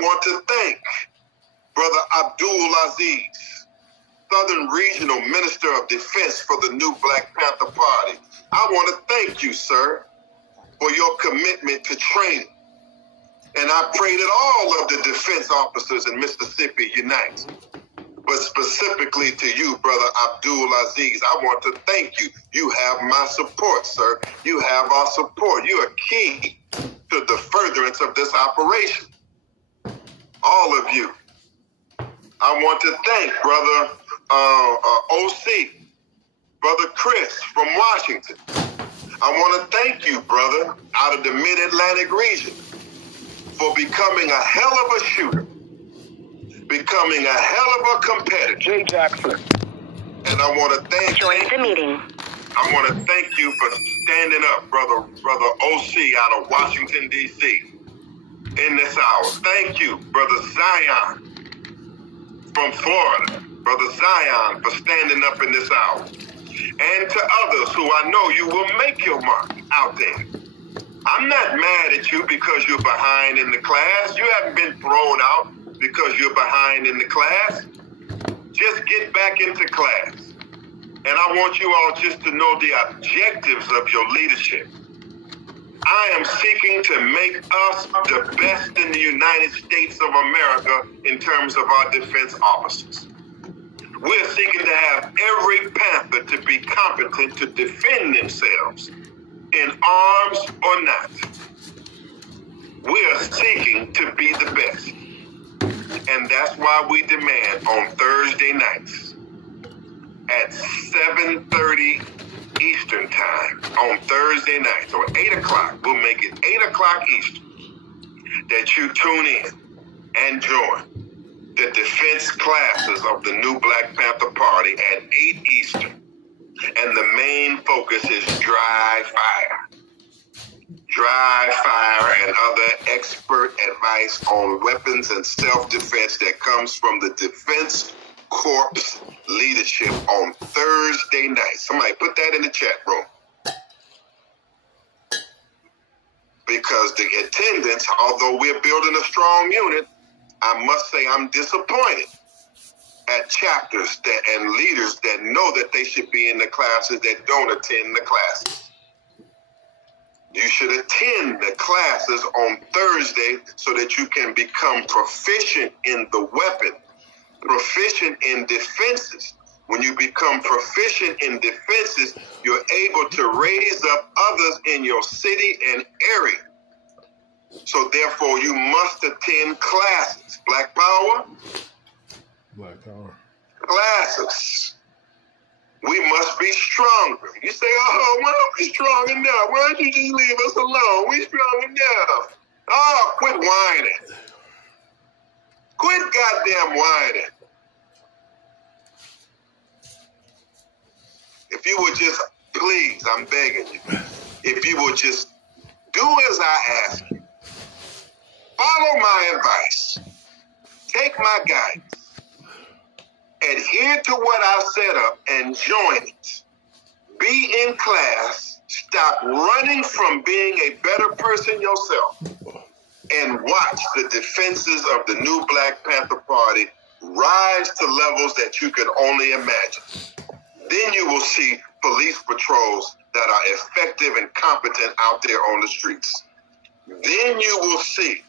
want to thank Brother Abdul Aziz, Southern Regional Minister of Defense for the new Black Panther Party. I want to thank you, sir, for your commitment to training. And I pray that all of the defense officers in Mississippi unite. But specifically to you, Brother Abdul Aziz, I want to thank you. You have my support, sir. You have our support. You are key to the furtherance of this operation. All of you. I want to thank Brother OC, Brother Chris from Washington. I want to thank you, brother, out of the Mid-Atlantic region, for becoming a hell of a shooter, becoming a hell of a competitor. Jay Jackson. And I want to thank you. Join the meeting. I want to thank you for standing up, brother OC out of Washington, D.C. in this hour. Thank you, Brother Zion from Florida. Brother Zion for standing up in this hour. And to others who I know you will make your mark out there. I'm not mad at you because you're behind in the class. You haven't been thrown out because you're behind in the class. Just get back into class. And I want you all just to know the objectives of your leadership. I am seeking to make us the best in the United States of America in terms of our defense officers. We're seeking to have every Panther to be competent to defend themselves in arms or not. We are seeking to be the best. And that's why we demand on Thursday nights at 7:30 Eastern time, on Thursday nights, or 8 o'clock, we'll make it 8 o'clock Eastern, that you tune in and join the defense classes of the new Black Panther Party at 8 Eastern. And the main focus is dry fire. Dry fire and other expert advice on weapons and self-defense that comes from the Defense Corps leadership on Thursday night. Somebody put that in the chat room. Because the attendance, although we're building a strong unit, I must say I'm disappointed at chapters and leaders that know that they should be in the classes that don't attend the classes. You should attend the classes on Thursday so that you can become proficient in the weapon, proficient in defenses. When you become proficient in defenses, you're able to raise up others in your city and area. So therefore, you must attend classes. Black Power? Black Power. Classes. We must be stronger. You say, oh, why don't we strong enough? Why don't you just leave us alone? We strong enough. Oh, quit whining. Quit goddamn whining. If you would just, please, I'm begging you, if you would just do as I ask you, follow my advice, take my guidance, adhere to what I set up and join it. Be in class, stop running from being a better person yourself, and watch the defenses of the new Black Panther Party rise to levels that you could only imagine. Then you will see police patrols that are effective and competent out there on the streets. Then you will see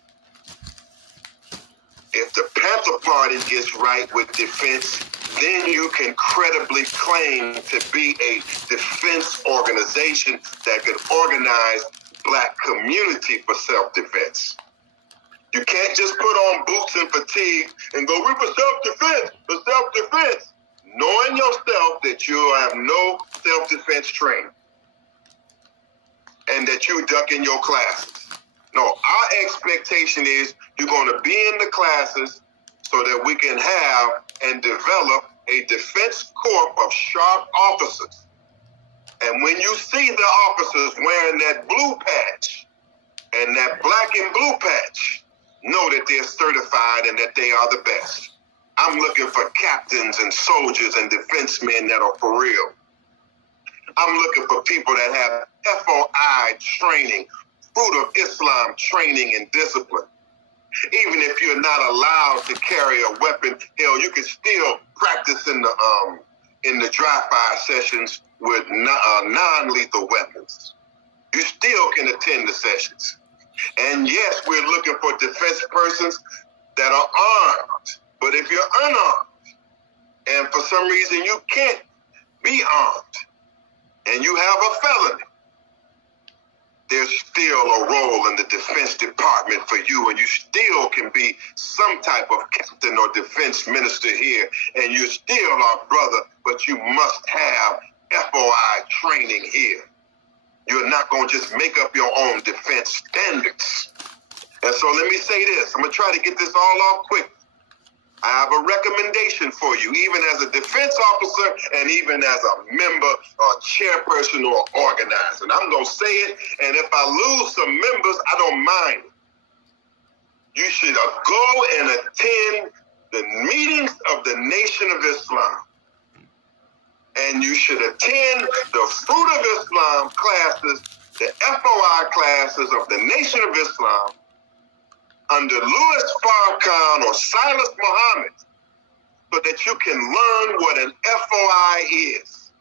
if the Panther Party gets right with defense, then you can credibly claim to be a defense organization that could organize Black community for self-defense. You can't just put on boots and fatigue and go, we're for self-defense, for self-defense. Knowing yourself that you have no self-defense training and that you duck in your classes. No, our expectation is you're going to be in the classes so that we can have and develop a defense corps of sharp officers. And when you see the officers wearing that blue patch and that black and blue patch, know that they're certified and that they are the best. I'm looking for captains and soldiers and defensemen that are for real. I'm looking for people that have FOI training, Fruit of Islam training and discipline. Even if you're not allowed to carry a weapon, hell, you can still practice in the dry fire sessions with non-lethal weapons. You still can attend the sessions. And yes, we're looking for defense persons that are armed. But if you're unarmed, and for some reason you can't be armed, and you have a felony, there's still a role in the Defense Department for you, and you still can be some type of captain or defense minister here, and you're still our brother, but you must have FOI training here. You're not going to just make up your own defense standards. And so let me say this. I'm going to try to get this all off quick. I have a recommendation for you, even as a defense officer and even as a member or chairperson or organizer. And I'm going to say it, and if I lose some members, I don't mind. You should go and attend the meetings of the Nation of Islam. And you should attend the Fruit of Islam classes, the FOI classes of the Nation of Islam, under Louis Farrakhan or Silas Muhammad, so that you can learn what an FOI is.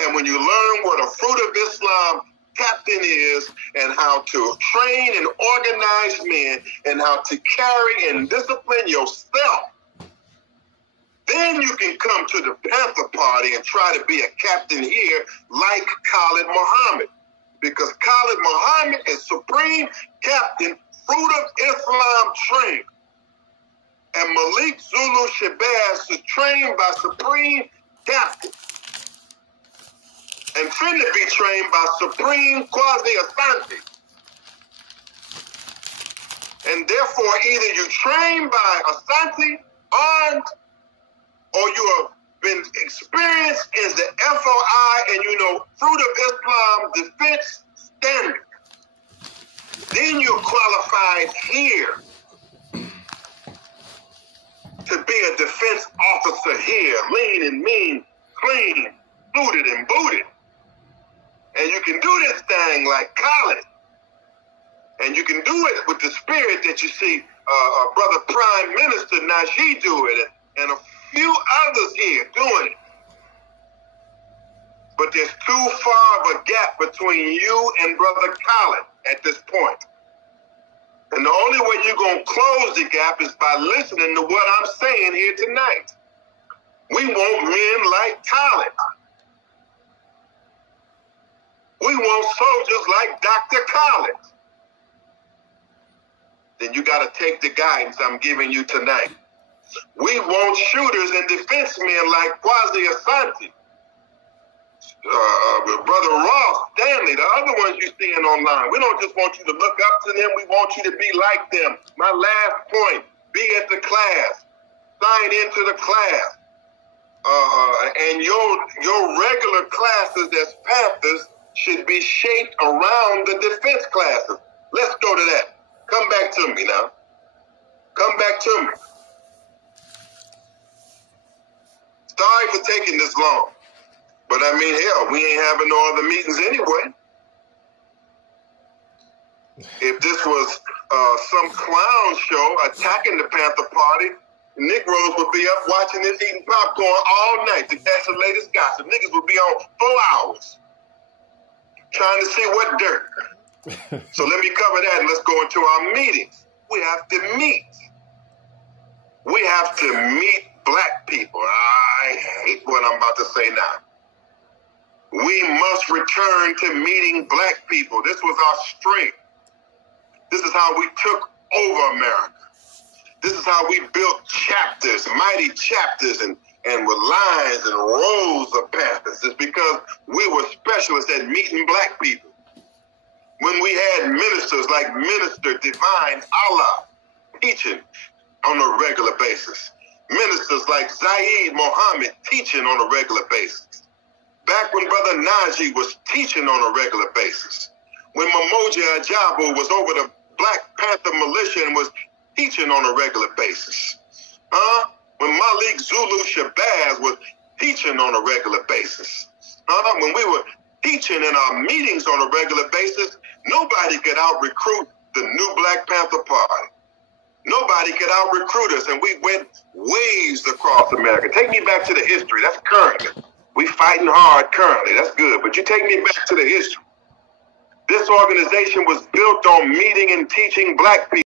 And when you learn what a Fruit of Islam captain is, and how to train and organize men, and how to carry and discipline yourself, then you can come to the Panther Party and try to be a captain here like Khalid Muhammad. Because Khalid Muhammad is Supreme Captain, Fruit of Islam trained. And Malik Zulu Shabazz is trained by Supreme Captain. And finna be trained by Supreme Quasi Asante. And therefore, either you train by Asante, armed, or you have been experienced as the FOI and you know Fruit of Islam defense standard. Then you're qualified here to be a defense officer here, lean and mean, clean, suited and booted. And you can do this thing like Khalid. And you can do it with the spirit that you see Brother Prime Minister Najee do it, and a few others here doing it. But there's too far of a gap between you and Brother Khalid at this point. And the only way you're going to close the gap is by listening to what I'm saying here tonight. We want men like Khalid. We want soldiers like Dr. Khalid. Then you got to take the guidance I'm giving you tonight. We want shooters and defense men like Quasi Asante, Brother Ross, Stanley, the other ones you're seeing online. We don't just want you to look up to them. We want you to be like them. My last point, be at the class. Sign into the class. And your regular classes as Panthers should be shaped around the defense classes. Let's go to that. Come back to me now. Come back to me. Sorry for taking this long. But I mean, hell, we ain't having no other meetings anyway. If this was some clown show attacking the Panther Party, Negroes would be up watching this, eating popcorn all night to catch the latest gossip. Niggas would be on 4 hours trying to see what dirt. So let me cover that and let's go into our meetings. We have to meet. We have to meet black people. I hate what I'm about to say now. We must return to meeting black people. This was our strength. This is how we took over America. This is how we built chapters, mighty chapters, and with lines and rows of Panthers. It's because we were specialists at meeting black people. When we had ministers like Minister Divine Allah teaching on a regular basis. Ministers like Zaid Mohammed teaching on a regular basis. Back when Brother Najee was teaching on a regular basis. When Mamoja Ajabu was over the Black Panther militia and was teaching on a regular basis. When Malik Zulu Shabazz was teaching on a regular basis. When we were teaching in our meetings on a regular basis, nobody could out-recruit the new Black Panther Party. Nobody could out-recruit us, and we went waves across America. Take me back to the history. That's current. We fighting hard currently. That's good. But you take me back to the history. This organization was built on meeting and teaching black people.